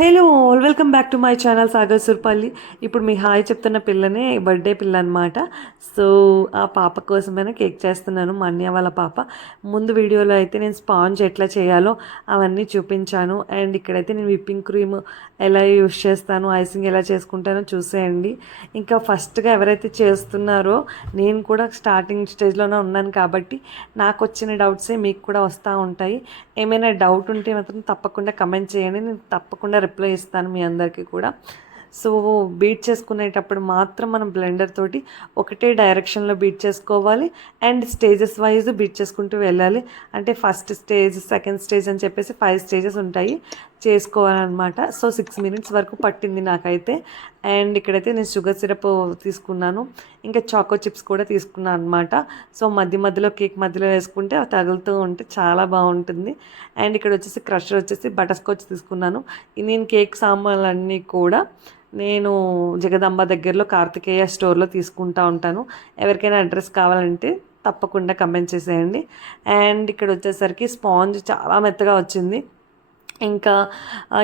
Hello all welcome back to my channel Sagar Surpalli. ఇప్పుడు మీ hi చెప్తున్న పిల్లనే బర్త్డే పిల్ల అనమాట. సో ఆ పాప కోసమైనా కేక్ చేస్తున్నాను, మా అన్నయ్య వాళ్ళ పాప. ముందు వీడియోలో అయితే నేను స్పాంజ్ ఎట్లా చేయాలో అవన్నీ చూపించాను. అండ్ ఇక్కడైతే నేను విప్పింగ్ క్రీమ్ ఎలా యూస్ చేస్తాను, ఐసింగ్ ఎలా చేసుకుంటానో చూసేయండి. ఇంకా ఫస్ట్గా ఎవరైతే చేస్తున్నారో, నేను కూడా స్టార్టింగ్ స్టేజ్లోనే ఉన్నాను కాబట్టి నాకు వచ్చిన డౌట్సే మీకు కూడా వస్తూ ఉంటాయి. ఏమైనా డౌట్ ఉంటే మాత్రం తప్పకుండా కమెంట్ చేయండి, నేను తప్పకుండా రిప్లై ఇస్తాను మీ అందరికీ కూడా. సో బీట్ చేసుకునేటప్పుడు మాత్రం మనం బ్లెండర్ తోటి ఒకటే డైరెక్షన్లో బీట్ చేసుకోవాలి. అండ్ స్టేజెస్ వైజ్ బీట్ చేసుకుంటూ వెళ్ళాలి. అంటే ఫస్ట్ స్టేజ్, సెకండ్ స్టేజ్ అని చెప్పేసి 5 స్టేజెస్ ఉంటాయి, చేసుకోవాలన్నమాట. సో 6 మినిట్స్ వరకు పట్టింది నాకైతే. అండ్ ఇక్కడైతే నేను షుగర్ సిరప్ తీసుకున్నాను, ఇంకా చాకో చిప్స్ కూడా తీసుకున్నాను అనమాట. సో మధ్యలో కేక్ మధ్యలో వేసుకుంటే అవి తగులుతూ ఉంటే చాలా బాగుంటుంది. అండ్ ఇక్కడ వచ్చేసి క్రషర్ వచ్చేసి బటర్ స్కాచ్ తీసుకున్నాను. నేను కేక్ సామాన్లన్నీ కూడా నేను జగదంబ దగ్గరలో కార్తికేయ స్టోర్లో తీసుకుంటూ ఉంటాను. ఎవరికైనా అడ్రస్ కావాలంటే తప్పకుండా కమెంట్ చేసేయండి. అండ్ ఇక్కడ వచ్చేసరికి స్పాంజ్ చాలా మెత్తగా వచ్చింది. ఇంకా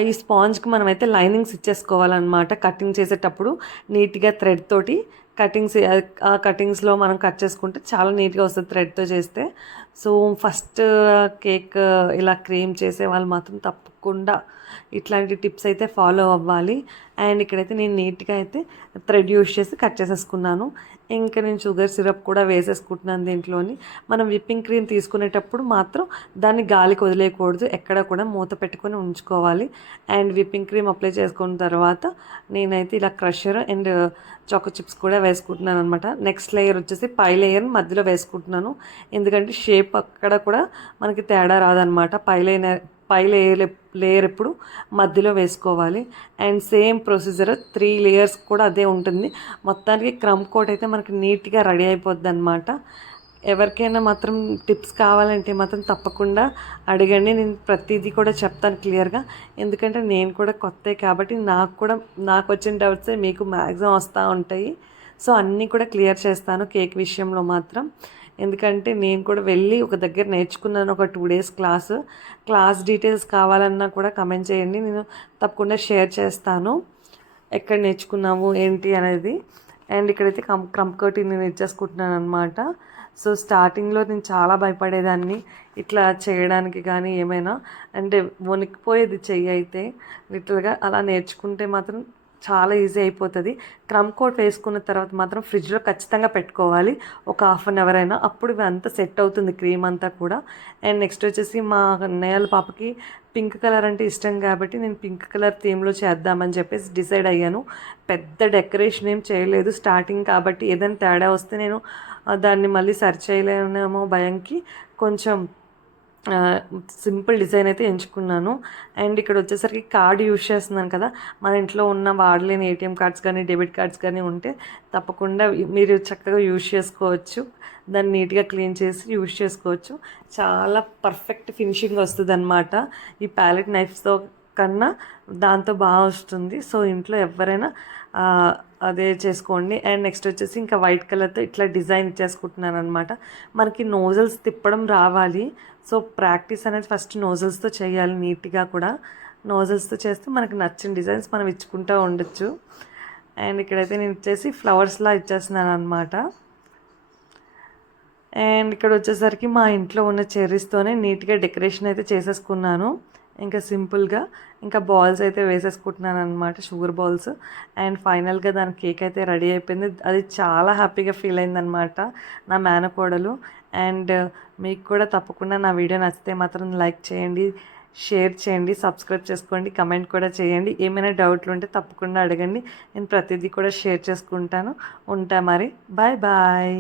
ఈ స్పాంజ్కి మనమైతే లైనింగ్స్ ఇచ్చేసుకోవాలన్నమాట. కటింగ్ చేసేటప్పుడు నీట్గా థ్రెడ్ తోటి ఆ కటింగ్స్లో మనం కట్ చేసుకుంటే చాలా నీట్గా వస్తుంది థ్రెడ్తో చేస్తే. సో ఫస్ట్ కేక్ ఇలా క్రీమ్ చేసే వాళ్ళు మాత్రం తప్పకుండా ఇట్లాంటి టిప్స్ అయితే ఫాలో అవ్వాలి. అండ్ ఇక్కడైతే నేను నీట్గా అయితే థ్రెడ్ యూస్ చేసి కట్ చేసేసుకున్నాను. ఇంకా నేను షుగర్ సిరప్ కూడా వేసేసుకుంటున్నాను దీంట్లోని. మనం విప్పింగ్ క్రీమ్ తీసుకునేటప్పుడు మాత్రం దాన్ని గాలికి వదిలేయకూడదు, ఎక్కడ కూడా మూత పెట్టుకొని ఉంచుకోవాలి. అండ్ విప్పింగ్ క్రీమ్ అప్లై చేసుకున్న తర్వాత నేనైతే ఇలా క్రషర్ అండ్ చాకో చిప్స్ కూడా వేసుకుంటున్నాను అనమాట. నెక్స్ట్ లేయర్ వచ్చేసి పై లేయర్ మధ్యలో వేసుకుంటున్నాను, ఎందుకంటే షేప్ అక్కడ కూడా మనకి తేడా రాదనమాట. పై లేయర్ ఎప్పుడు మధ్యలో వేసుకోవాలి. అండ్ సేమ్ ప్రొసీజర్ 3 లేయర్స్ కూడా అదే ఉంటుంది. మొత్తానికి క్రమ్ కోట్ అయితే మనకి నీట్గా రెడీ అయిపోద్ది అనమాట. ఎవరికైనా మాత్రం టిప్స్ కావాలంటే మాత్రం తప్పకుండా అడగండి, నేను ప్రతిదీ కూడా చెప్తాను క్లియర్గా. ఎందుకంటే నేను కూడా కొత్త కాబట్టి నాకు వచ్చిన డౌట్సే మీకు మ్యాక్సిమం వస్తూ ఉంటాయి. సో అన్నీ కూడా క్లియర్ చేస్తాను కేక్ విషయంలో మాత్రం. ఎందుకంటే నేను కూడా వెళ్ళి ఒక దగ్గర నేర్చుకున్నాను, ఒక 2 డేస్ క్లాస్ డీటెయిల్స్ కావాలన్నా కూడా కమెంట్ చేయండి, నేను తప్పకుండా షేర్ చేస్తాను ఎక్కడ నేర్చుకున్నాము ఏంటి అనేది. అండ్ ఇక్కడైతే క్రమ్ కోట్ నేను ఇచ్చేసుకుంటున్నాను అనమాట. సో స్టార్టింగ్లో నేను చాలా భయపడేదాన్ని ఇట్లా చేయడానికి, కానీ ఏమైనా అంటే వణికిపోయేది చెయ్యి అయితే. లిటరల్గా అలా నేర్చుకుంటే మాత్రం చాలా ఈజీ అయిపోతుంది. క్రమ్ కోట్ వేసుకున్న తర్వాత మాత్రం ఫ్రిడ్జ్లో ఖచ్చితంగా పెట్టుకోవాలి ఒక 1/2 అవర్ అయినా, అప్పుడు అంతా సెట్ అవుతుంది క్రీమ్ అంతా కూడా. అండ్ నెక్స్ట్ వచ్చేసి మా అన్నయ్య పాపకి పింక్ కలర్ అంటే ఇష్టం కాబట్టి నేను పింక్ కలర్ థీమ్లో చేద్దామని చెప్పేసి డిసైడ్ అయ్యాను. పెద్ద డెకరేషన్ ఏం చేయలేదు స్టార్టింగ్ కాబట్టి, ఏదైనా తేడా వస్తే నేను దాన్ని మళ్ళీ సర్చ్ చేయలేనేమో భయంకి కొంచెం సింపుల్ డిజైన్ అయితే ఎంచుకున్నాను. అండ్ ఇక్కడ వచ్చేసరికి కార్డ్ యూజ్ చేస్తున్నాను కదా, మన ఇంట్లో ఉన్న వాడలేని ఏటీఎం కార్డ్స్ కానీ డెబిట్ కార్డ్స్ కానీ ఉంటే తప్పకుండా మీరు చక్కగా యూజ్ చేసుకోవచ్చు. దాన్ని నీట్గా క్లీన్ చేసి యూజ్ చేసుకోవచ్చు. చాలా పర్ఫెక్ట్ ఫినిషింగ్ వస్తుంది అనమాట ఈ ప్యాలెట్ నైఫ్స్తో కన్నా, దాంతో బాగా వస్తుంది. సో ఇంట్లో ఎవరైనా అదే చేసుకోండి. అండ్ నెక్స్ట్ వచ్చేసి ఇంకా వైట్ కలర్తో ఇట్లా డిజైన్ ఇచ్చేసుకుంటున్నాను అనమాట. మనకి నోజల్స్ తిప్పడం రావాలి. సో ప్రాక్టీస్ అనేది ఫస్ట్ నోజల్స్తో చేయాలి నీట్గా కూడా. నోజల్స్తో చేస్తే మనకి నచ్చిన డిజైన్స్ మనం ఇచ్చుకుంటూ ఉండొచ్చు. అండ్ ఇక్కడైతే నేను ఇచ్చేసి ఫ్లవర్స్లా ఇచ్చేస్తున్నాను అనమాట. అండ్ ఇక్కడ వచ్చేసరికి మా ఇంట్లో ఉన్న చెర్రీస్తోనే నీట్గా డెకరేషన్ అయితే చేసేసుకున్నాను. ఇంకా సింపుల్గా ఇంకా బాల్స్ అయితే వేసేసుకుంటున్నాను అనమాట, షుగర్ బాల్స్. అండ్ ఫైనల్గా దాని కేక్ అయితే రెడీ అయిపోయింది. అది చాలా హ్యాపీగా ఫీల్ అయిందనమాట నా మేనకోడలు. అండ్ మీకు కూడా తప్పకుండా నా వీడియో నచ్చితే మాత్రం లైక్ చేయండి, షేర్ చేయండి, సబ్స్క్రైబ్ చేసుకోండి, కమెంట్ కూడా చేయండి. ఏమైనా డౌట్లు ఉంటే తప్పకుండా అడగండి, నేను ప్రతిదీ కూడా షేర్ చేసుకుంటాను. ఉంటా మరి, బాయ్ బాయ్.